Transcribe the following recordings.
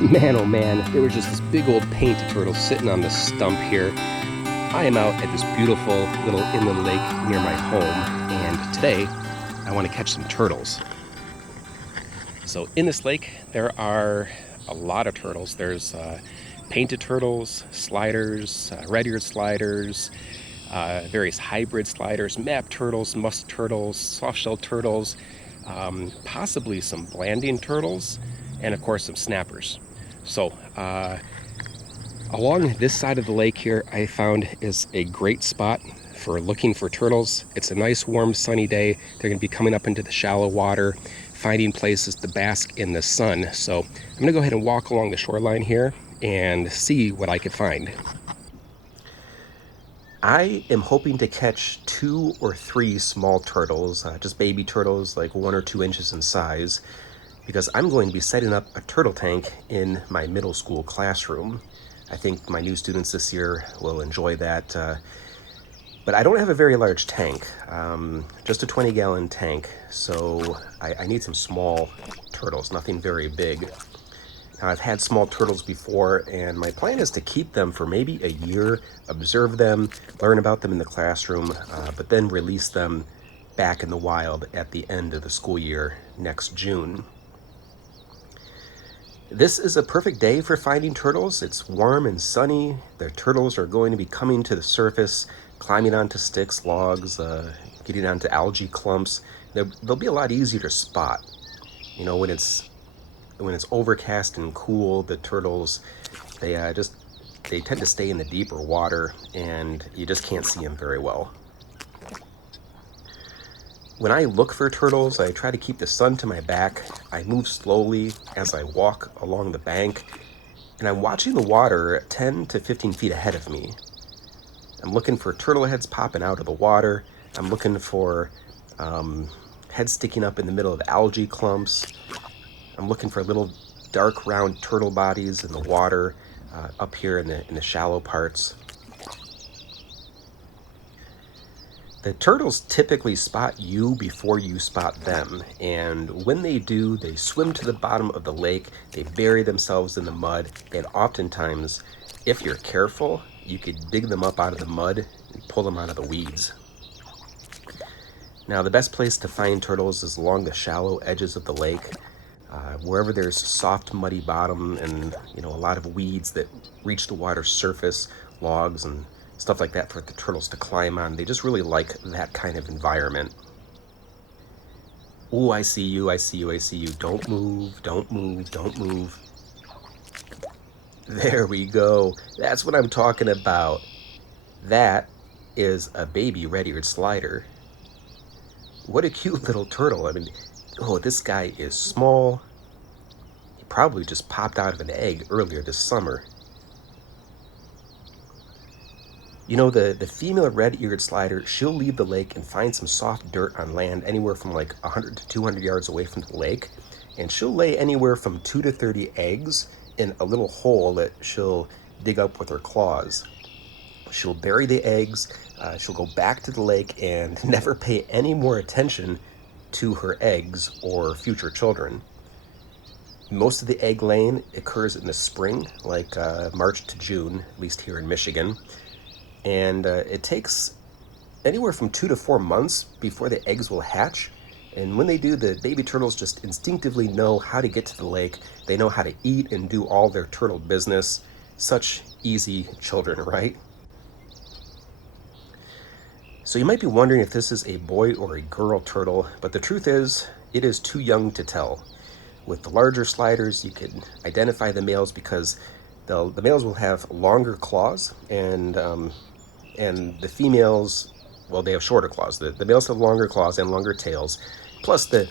Man, oh man, there was just this big old painted turtle sitting on the stump here. I am out at this beautiful little inland lake near my home, and today I want to catch some turtles. So, in this lake, there are a lot of turtles. There's painted turtles, sliders, red-eared sliders, various hybrid sliders, map turtles, musk turtles, soft-shelled turtles, possibly some blanding turtles, and of course some snappers. So, along this side of the lake here, I found is a great spot for looking for turtles. It's a nice, warm, sunny day. They're going to be coming up into the shallow water, finding places to bask in the sun. So I'm going to go ahead and walk along the shoreline here and see what I could find. I am hoping to catch 2 or 3 small turtles, just baby turtles, like 1 or 2 inches in size, because I'm going to be setting up a turtle tank in my middle school classroom. I think my new students this year will enjoy that. But I don't have a very large tank, just a 20-gallon tank, so I need some small turtles, nothing very big. Now, I've had small turtles before, and my plan is to keep them for maybe a year, observe them, learn about them in the classroom, but then release them back in the wild at the end of the school year next June. This is a perfect day for finding turtles. It's warm and sunny. The turtles are going to be coming to the surface, climbing onto sticks, logs, getting onto algae clumps. They'll be a lot easier to spot. You know, when it's overcast and cool, the turtles they tend to stay in the deeper water, and you just can't see them very well. When I look for turtles, I try to keep the sun to my back. I move slowly as I walk along the bank, and I'm watching the water 10 to 15 feet ahead of me. I'm looking for turtle heads popping out of the water. I'm looking for heads sticking up in the middle of algae clumps. I'm looking for little dark round turtle bodies in the water up here in the shallow parts. The turtles typically spot you before you spot them, and when they do, they swim to the bottom of the lake, they bury themselves in the mud, and oftentimes, if you're careful, you could dig them up out of the mud and pull them out of the weeds. Now, the best place to find turtles is along the shallow edges of the lake, wherever there's soft, muddy bottom and a lot of weeds that reach the water's surface, logs and stuff like that for the turtles to climb on. They just really like that kind of environment. Ooh, I see you, I see you, I see you. Don't move, don't move, don't move. There we go. That's what I'm talking about. That is a baby red-eared slider. What a cute little turtle. I mean, oh, this guy is small. He probably just popped out of an egg earlier this summer. You know, the female red-eared slider, she'll leave the lake and find some soft dirt on land anywhere from like 100 to 200 yards away from the lake. And she'll lay anywhere from 2 to 30 eggs in a little hole that she'll dig up with her claws. She'll bury the eggs, she'll go back to the lake and never pay any more attention to her eggs or future children. Most of the egg laying occurs in the spring, like March to June, at least here in Michigan. And it takes anywhere from 2 to 4 months before the eggs will hatch. And when they do, the baby turtles just instinctively know how to get to the lake. They know how to eat and do all their turtle business. Such easy children, right? So you might be wondering if this is a boy or a girl turtle, but the truth is, it is too young to tell. With the larger sliders, you can identify the males because the males will have longer claws, and the females, well, they have shorter claws. The males have longer claws and longer tails. Plus, the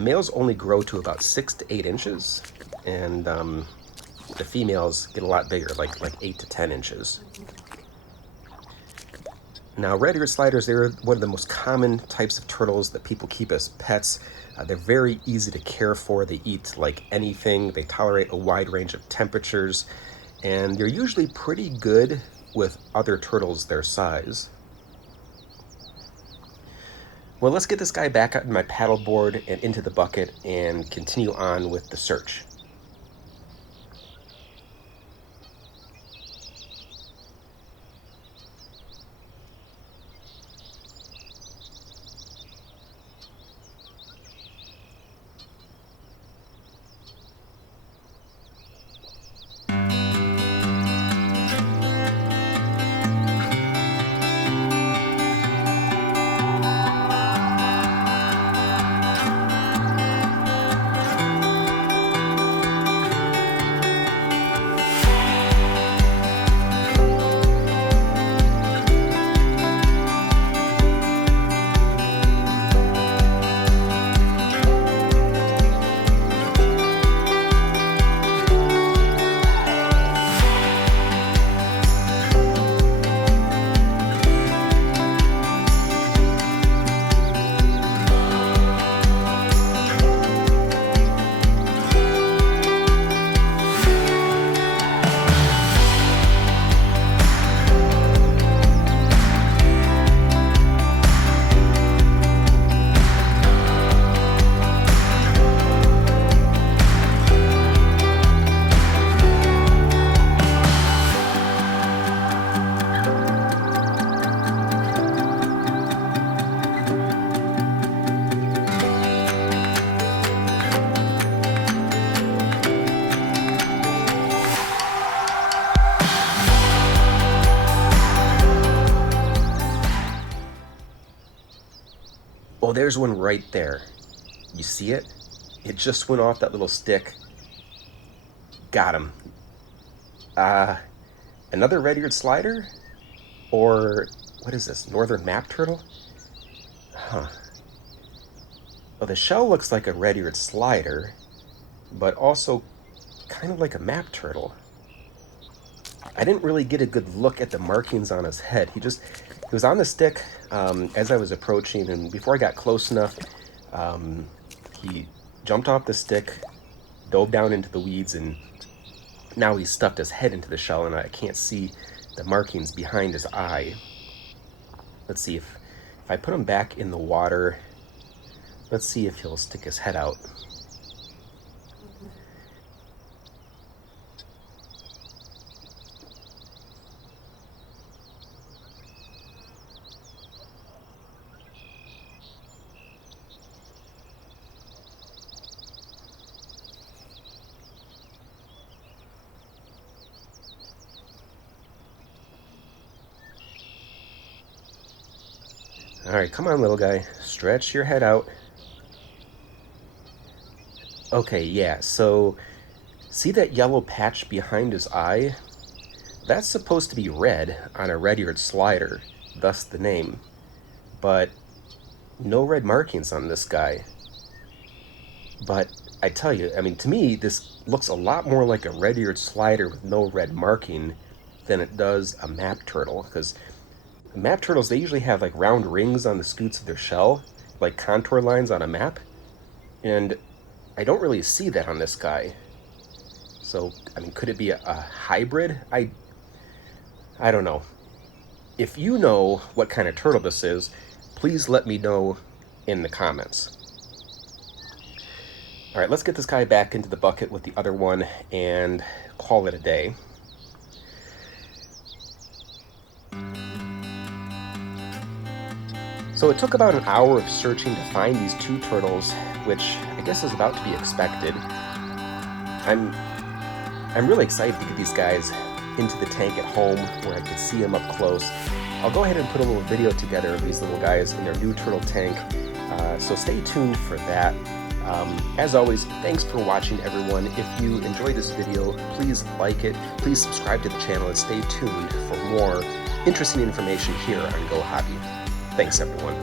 males only grow to about 6 to 8 inches, and the females get a lot bigger, like 8 to 10 inches. Now, red-eared sliders, they're one of the most common types of turtles that people keep as pets. They're very easy to care for. They eat like anything. They tolerate a wide range of temperatures, and they're usually pretty good with other turtles their size. Well, let's get this guy back out in my paddleboard and into the bucket and continue on with the search. there's one right there. You see it? It just went off that little stick. Got him. Another red-eared slider? Or, what is this, northern map turtle? Huh. Well, the shell looks like a red-eared slider, but also kind of like a map turtle. I didn't really get a good look at the markings on his head. He was on the stick as I was approaching, and before I got close enough, he jumped off the stick, dove down into the weeds, and now he's stuffed his head into the shell, and I can't see the markings behind his eye. Let's see if I put him back in the water, let's see if he'll stick his head out. All right, come on, little guy. Stretch your head out. Okay, yeah, so see that yellow patch behind his eye? That's supposed to be red on a red-eared slider, thus the name. But no red markings on this guy. But I tell you, I mean, to me, this looks a lot more like a red-eared slider with no red marking than it does a map turtle, because map turtles, they usually have like round rings on the scutes of their shell, like contour lines on a map, and I don't really see that on this guy. So, I mean, could it be a hybrid? I don't know. If you know what kind of turtle this is, please let me know in the comments. All right, let's get this guy back into the bucket with the other one and call it a day. So it took about an hour of searching to find these two turtles, which I guess is about to be expected. I'm really excited to get these guys into the tank at home where I can see them up close. I'll go ahead and put a little video together of these little guys in their new turtle tank, so stay tuned for that. As always, thanks for watching, everyone. If you enjoyed this video, please like it, please subscribe to the channel, and stay tuned for more interesting information here on Go Hobby. Thanks, everyone.